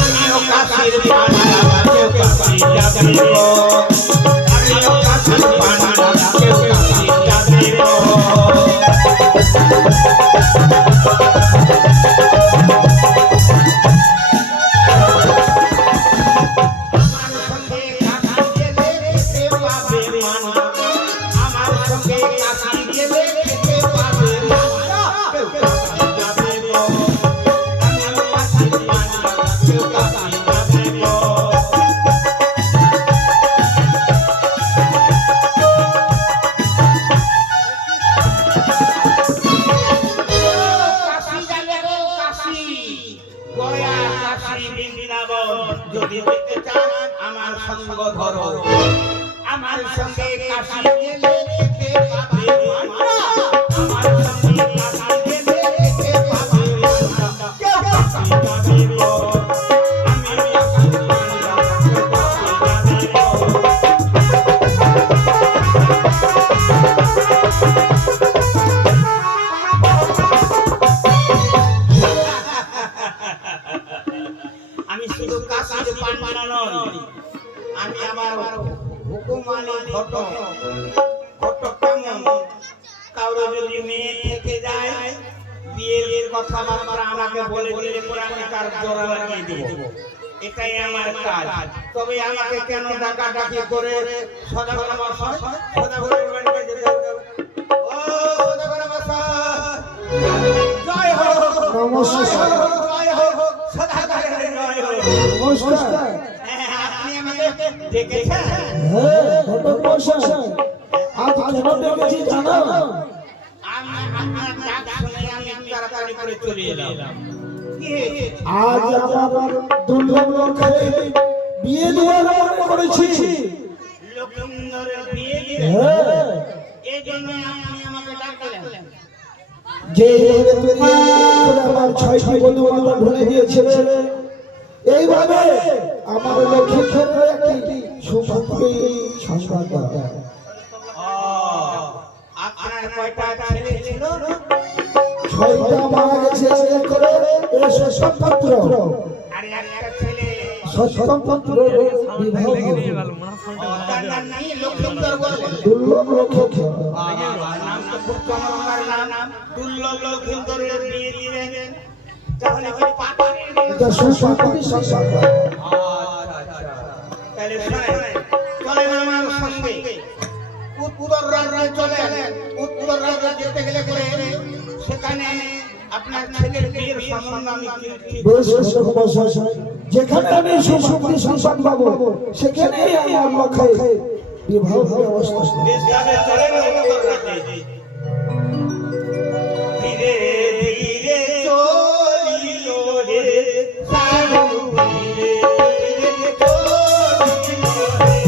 আমিও কাশির পান্ডা কেউ কাশি যাবে গো আমিও কাশির পান্ডা কেউ কাশি যাবে গো যদি দেখতে চান আমার সঙ্গ ধরো আমার সঙ্গে কাশি গেলে খেতে পাবে মান্না আমার সঙ্গে কাশি গেলে খেতে পাবে মান্না কেউ কাশি যাবে গো আমি কাশি মান্না কেউ কাশি যাবে গো আমি শুধু কাশির পান্ডা নই আমি আমার হুকুমানি ঘটক কেমন কারো যদি মেয়ে থেকে যায় বিয়ের কথাবার্তা আমাকে বলে দিলে পরে আমি তার জোড়া লাগিয়ে দেব এটাই আমার কাজ তবে আমাকে কেন ডাকাডাকি করে সদাগর মশাই সদাগরের বাড়িতে যেতে হবে ও সদাগর মশাই জয় হো নমস্কার জয় হো সদাগরের জয় হো নমস্কার আপনি আমাকে ডেকেছেন হ্যাঁ ঘটক মশাই আজ কেন ডেকেছি জানো আমি আপনার ডাক শুনে আমি তাড়াতাড়ি করে চলে এলাম কি হয়েছে আজ আমার দুর্লভ লক্ষে বিয়ে দেওয়ার মনে করেছি লক্ষ্মীন্দরের বিয়ে দিলেন হ্যাঁ এই জন্য আপনি আমাকে ডাকলেন যে আমার 6টি বন্ধু বান্ধব ঢুকে দিয়েছিলেন এইভাবে আমার লক্ষ্মীর ক্ষেত্রে একটি সুখী সংবাদ আপনার কয়টা ছেলে ছিল 6টা মারা গেছে এক করে ষষ্ঠ পুত্র আর একটা ছেলে ষষ্ঠ পুত্র বিবাহ তার নাম কি লক্ষ্মীন্দর বলবেন দুর্লভ লক্ষ্মী নাম তো খুব চমৎকার নাম দুর্লভ লক্ষ্মীন্দরের বিয়ে দিলেন তাহলে কি পাঠাবেন এটা সুসংবাদ সংবাদ তাহলে শুনেন চলেন আমার সঙ্গে উত্তর রাজ্যে চলেন উত্তর রাজ্যে যেতে গেলে করে সেখানে আপনার ছেলের বিয়ের সম্বন্ধ আমি বেশ ঘটক মশাই যেখানে আমি সুসংবাদ সংবাদ পাবো সেখানেই আমার লক্ষ্যে বিবাহ ব্যবস্থা বেশ যাবে চলেন উত্তর রাজ্যে ধীরে ধীরে চলিল রে সাধু ধীরে ধীরে চলিল রে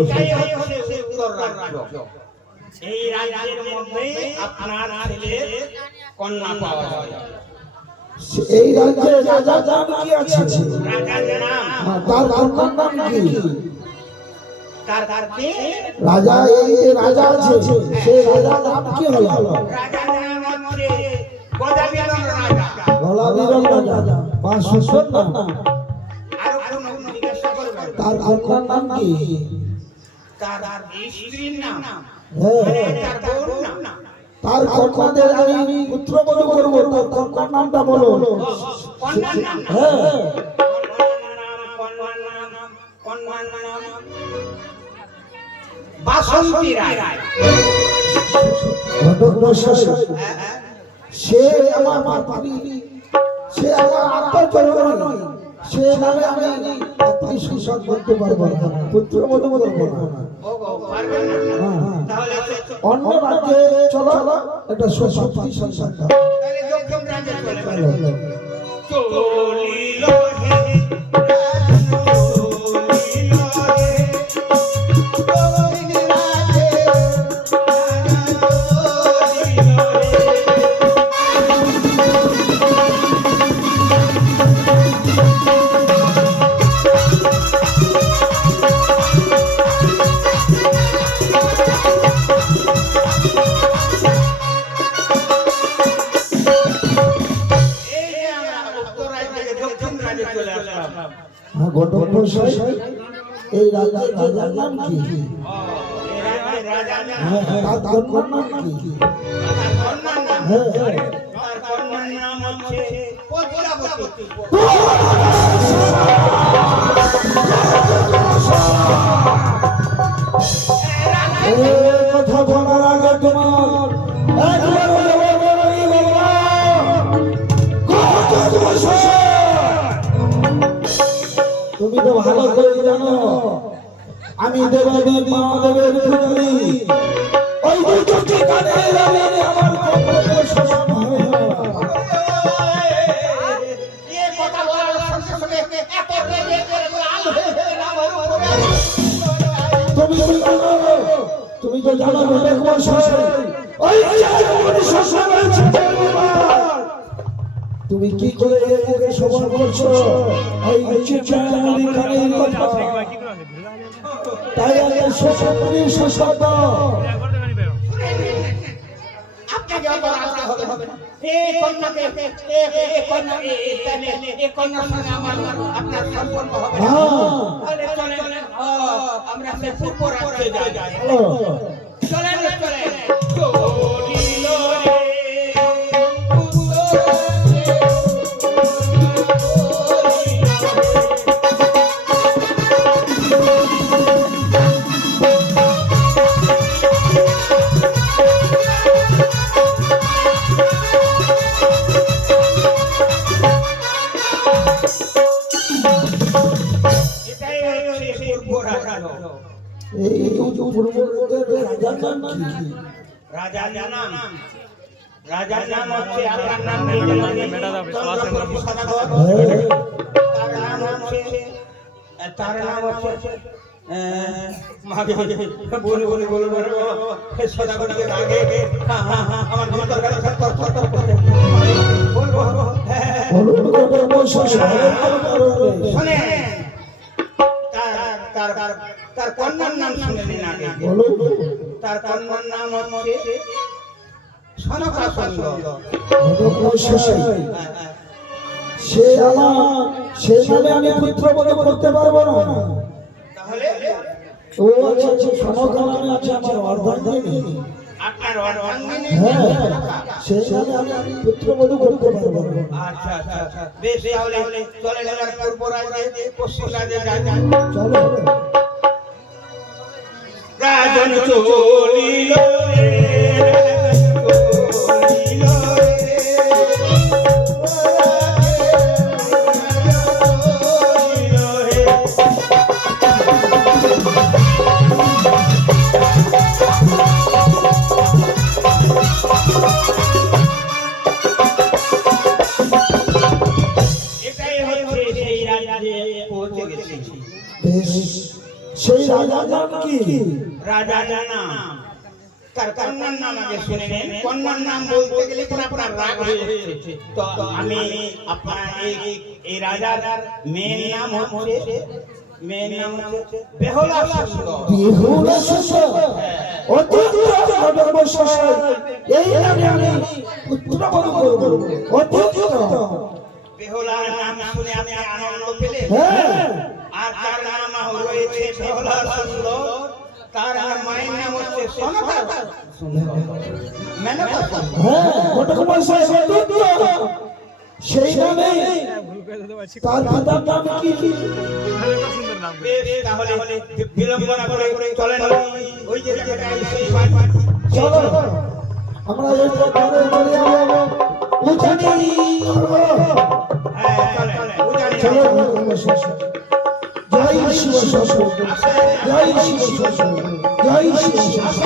এটাই হচ্ছে সেই উত্তর রাজ্য এই রাজ্যের মধ্যে আপনার ছেলের কন্যা পাওয়া যায় এই রাজ্যে রাজা নাম কি আছে রাজার নাম তার কন্যার নাম কি তার কি রাজা এই যে রাজা আছে সেই রাজার নাম কি হলো রাজার নাম হচ্ছে গদাবীরন রাজা গলাবীরন রাজা বা শ্বশুর নাম আর কোন জিজ্ঞাসা করবেন তার কন্যার নাম কি তার স্ত্রীর নাম হ্যাঁ তার বোন নাম তার কন্যাদের আমি পুত্রবধূ করব তার কন্যার নামটা বলো কন্যার নাম হ্যাঁ কন্যার নাম বাসন্তী রায় ঘটক মশাই সে আমার পাপি, সে আমার আত্মজননী, সে নামে আমি আপনি সুসংবাদ বলতে পারবো না, পুত্র বলতে পারবো না। পারবেন না? হ্যাঁ, তাহলে অন্য রাজ্যে চলো, একটা সুসংবাদ সংসার দাও। তাহলে দক্ষিণ রাজ্যে চলে গেল। চলিল হে চলিল হে দক্ষিণ রাজ্যে চলিল হে। এই যে আমরা উত্তর রাজ্য থেকে দক্ষিণ রাজ্যে চলে আসলাম। হ্যাঁ, ঘটক মশাই, এই রাজ্যের রাজার নাম কি? এই রাজা হ্যাঁ, তার কন্যার নাম কি? তার কন্যার নাম, হ্যাঁ, হ্যাঁ। তার কন্যার নাম হচ্ছে পদ্মাবতী। এই কথা বলার আগে তোমার একবার জবাব দাও বাবা। ঘটক মশাই, তুমি তো ভালো করে জানো আমি দেবাদেব মহাদেবের পূজারী। ওই দুটোকে কানে লাগিয়ে আমার কর্তব্য সমান হয় না। এ কথা বলার সঙ্গে সঙ্গে এত রেগে লাল হয়ে লাল হয়ে তুমি তো জানো ঘটক মশাই, ওই যে শাসন আছে তুমি কি করে এর মুখে সবল করছো? এই চিচালি কানের কথা তাই আগে শাসনের শাসন দাও। আপনাকে অপর আসতে হবে না। এই কন্যাকে এই কন্যার সঙ্গে আমার আপনার সম্পর্ক হবে না। তাহলে চলেন আমরা সে পূর্ব রাজ্যে যাই। চলেন চলিল রে উত্তর এটাই হচ্ছে পূর্ব রাজ্য। এই পূর্ববর্তীদের রাজার নাম কি? রাজার নাম হচ্ছে আপনার নাম নেই চন্দ্রপ্রভু সদাগর। তার নাম হচ্ছে মাগে বলে সদাগরকে আগে আমার ভিতর বলুন ঘটক মশাই, শোনেন তার কন্যার নাম শুনে নিন আগে। বলুন। তার কন্যার নাম হচ্ছে সনকা সুন্দর। ঘটক মশাই, সে নামে আমি পুত্রবধ করতে পারবো না। তাহলে ও আছে সনকা নামে আছে আমার অর্ধাঙ্গিনী। আপনার অর্ধাঙ্গিনী। হ্যাঁ, সে নামে আমি পুত্রবধ করতে পারবো না। আচ্ছা আচ্ছা বেশ, তাহলে চলে গেলার পূর্ব রাজ্যে পশ্চিম রাজ্যে যাই। চলো। রাজন চলিল রে চলিল রে এটাই হচ্ছে সেই রাজ্যে পৌঁছে গেছি। বেশ, সেই রাজার নাম কি? রাজার নাম, তার কন্যার নাম আগে শুনে নেন। কন্যার নাম বলতে গেলে পরে আপনার রাগ হয়ে যাচ্ছে। তো আমি আপনার এই রাজার মেয়ের নাম হচ্ছে বেহুলা সুন্দর। বেহুলা সুন্দর। অত্যন্ত ঘটক মশাই, এই নামে আমি পুত্রবধ করব। অত্যন্ত। বেহুলার নাম শুনে আপনি আনন্দ পেলেন। হ্যাঁ, আর তার নাম রয়েছে বেহুলা সুন্দর। তার মায়ের নাম হচ্ছে সনকা সুন্দর, মেনকা সুন্দর। হ্যাঁ, ঘটক মশাই অত্যন্ত। সেই নামে তার পিতার নাম কি? বেশ, তাহলে বিলম্ব না করে চলেন ওই যে জায়গাটায় সেই বাড়ি। চলো। আমরা এই পথে চলে যাব উজানি হ্যাঁ চলে উজানি চলো জয় শিব শস্য জয় শিব শস্য জয় শিব শস্য